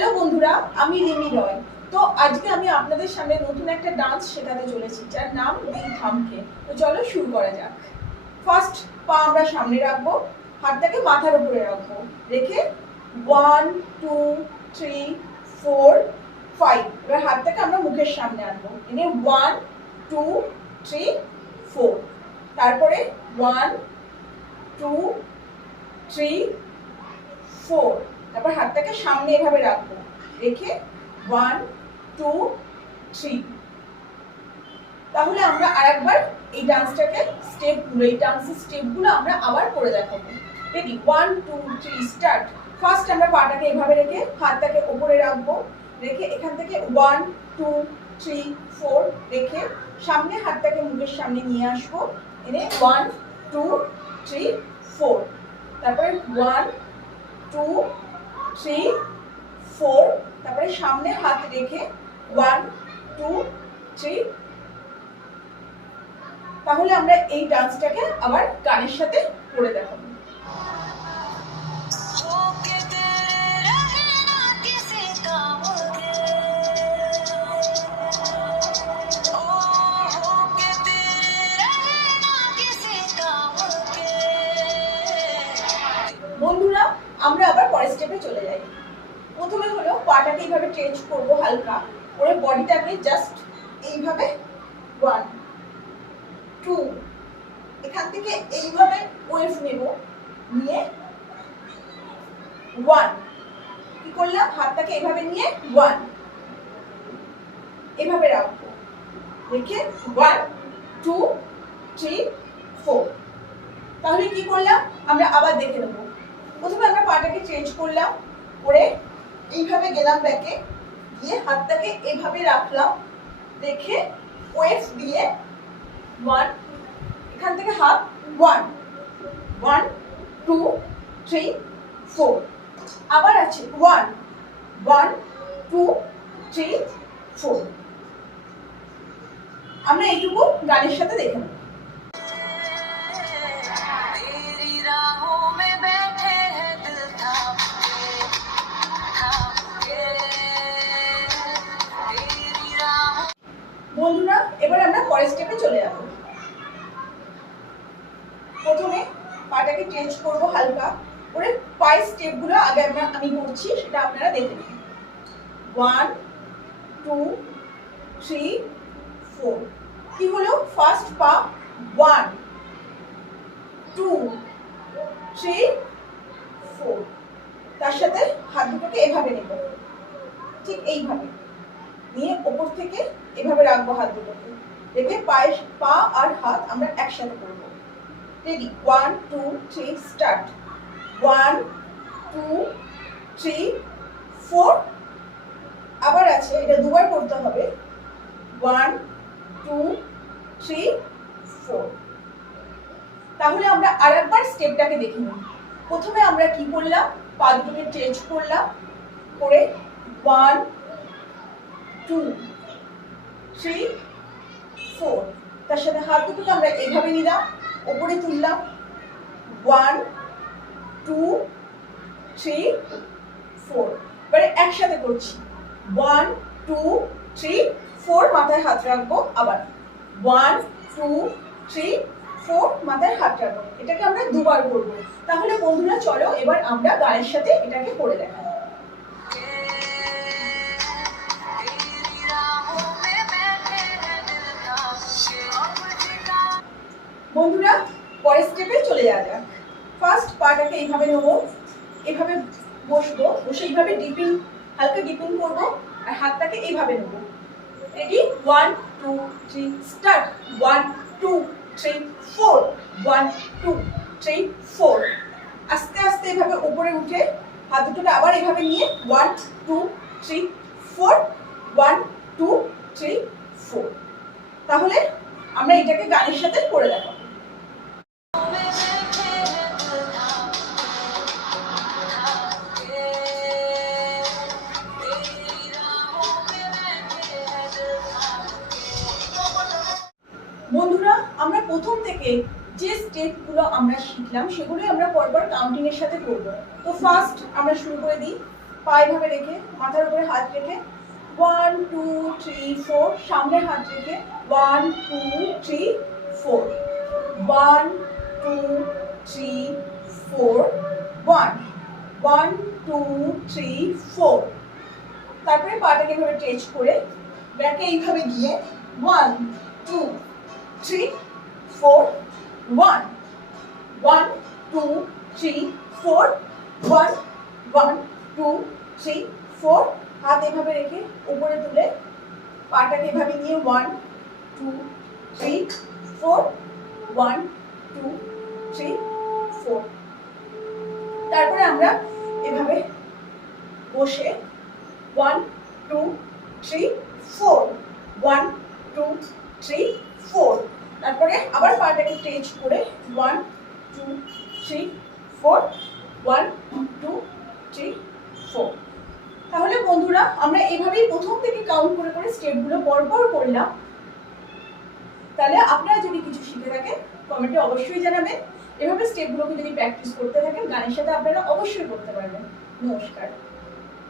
Hello বন্ধুরা, আমি রিমি রয়। তো আজকে আমি আপনাদের সামনে নতুন একটা ডান্স শেখাতে চলেছি, যার নাম দিল থামকে। তো চলো শুরু করা যাক। ফার্স্ট পা আমরা সামনে রাখবো, হাতটাকে মাথার উপরে রাখবো, রেখে 1 2 3 4 5। এবার হাতটাকে আমরা মুখের সামনে আনবো, এনে 1 2 3 4। তারপরে 1 2 3 4। তারপর হাতটাকে সামনে এভাবে রাখবো, রেখে 1 2 3। তাহলে আমরা আরেকবার এই ডান্সটাকে ডান্সের স্টেপগুলো আমরা আবার করে দেখাবো। রেডি? 1 2 3 স্টার্ট। ফার্স্ট আমরা পাটাকে এভাবে রেখে হাতটাকে উপরে রাখবো, রেখে এখান থেকে 1 2 3 4 রেখে সামনে হাতটাকে মুখের সামনে নিয়ে আসবো, এনে 1 2 3 4। তারপরে 1 2 3 4। তারপরে সামনে হাত রেখে 1 2 3। তাহলে আমরা এই ডান্সটাকে আবার গানের সাথে করে দেখাবো। বন্ধুরা, আমরা আবার পরের স্টেপে চলে যাই। প্রথমে হলো পাটাকে এইভাবে চেঞ্জ করবো, হালকা করে বডিটাকে জাস্ট এইভাবে 1 2। এখান থেকে এইভাবে ওয়েভ নেব, নিয়ে 1। কি করলাম? হাতটাকে এইভাবে নিয়ে 1 এভাবে রাখবো, রেখে 1 2 3 4। তাহলে কি করলাম আমরা আবার দেখে নেব। প্রথমে আমরা পাটাকে চেঞ্জ করলাম, করে এইভাবে গেলাম ব্যাকে, গিয়ে হাতটাকে এইভাবে রাখলাম, রেখে ওয়েভ দিয়ে 1। এখান থেকে হাত 1 1 2 3 4। আবার আছে 1 1 2 3 4। আমরা এইটুকু গানের সাথে দেখে নেব। বন্ধুরা, এবার আমরা পরের স্টেপে চলে যাব। প্রথমে পাটাকে চেঞ্জ করব, হালকা করে পায়ের স্টেপগুলো আগে আমি করছি, সেটা আপনারা দেখে নিন। 1 2 3 4। কি হলো? ফার্স্ট পা 1 2 3 4। তার সাথে হাত দুটোকে এভাবে নেব, ঠিক এইভাবে নিয়ে ওপর থেকে এভাবে রাখবো হাত দুটোকে, রেখে পায়ের পা আর হাত আমরা একসাথে করবো। রেডি? 1 2 3 স্টার্ট। 1 2 3 4। আবার আছে, এটা দুবার করতে হবে। 1 2 3 4। তাহলে আমরা আরেকবার স্টেপটাকে দেখে নিই। প্রথমে আমরা কি করলাম? পা দুটোকে চেঞ্জ করলাম, করে 1 2 3 4। তার সাথে হাত দুটোকে আমরা এইভাবে নিলাম, উপরে তুললাম, 1 2 3 4। এবারে একসাথে করছি, 1 2 3 4। মাথায় হাত রাখবো, আবার 1 2 3 4। মাথায় হাত রাখবো। এটাকে আমরা দুবার করবো। তাহলে বন্ধুরা, চলো এবার আমরা গানের সাথে এটাকে করে দেখাই। বন্ধুরা, পরের স্টেপে চলে যাওয়া যাক। ফার্স্ট পাটাকে এইভাবে নেবো, এভাবে বসবো, বসে এইভাবে ডিপিং, হালকা ডিপিং করবো, আর হাতটাকে এইভাবে নেবো। রেডি? 1 2 3 স্টার্ট। 1 2 3 4 1 2 3 4। আস্তে আস্তে এভাবে উপরে উঠে হাত দুটোকে আবার এভাবে নিয়ে 1 2 3 4 1 2 3 4। তাহলে আমরা এটাকে গানের সাথে করে দেখাবো। বন্ধুরা, আমরা প্রথম থেকে যে স্টেপগুলো আমরা শিখলাম সেগুলোই আমরা পরপর কাউন্টিং এর সাথে করব। তো ফার্স্ট আমরা শুরু করে দিই। পা এভাবে রেখে মাথার উপরে হাত রেখে 1 2 3 4 সামনে হাত রেখে 1 2 3 4 1 2 3 4 1 1 2 3 4 তারপরে পাটাকে এভাবে স্ট্রেচ করে ব্যাকে এইভাবে গিয়ে 1 2 3 4 1 1 2 3 4 1 1 2 3 4 হাত এভাবে রেখে উপরে তুলে পাটাকে এভাবে নিয়ে 1 2 3 4 1 2 3 4 তারপরে আমরা এভাবে বসে 1 2 3 4 1 2 3 4 তারপরে আবার পাটাকে স্ট্রেচ করে 1 2 3 4 1 2 3 4 তাহলে বন্ধুরা আমরা এভাবেই প্রথম থেকে কাউন্ট করে করে স্টেপগুলো পরপর করলাম। তাহলে আপনারা যদি কিছু শিখে থাকেন কমেন্টে অবশ্যই জানাবেন। এভাবে স্টেপগুলোকে যদি প্র্যাকটিস করতে থাকেন গানের সাথে আপনারা অবশ্যই করতে পারবেন। নমস্কার।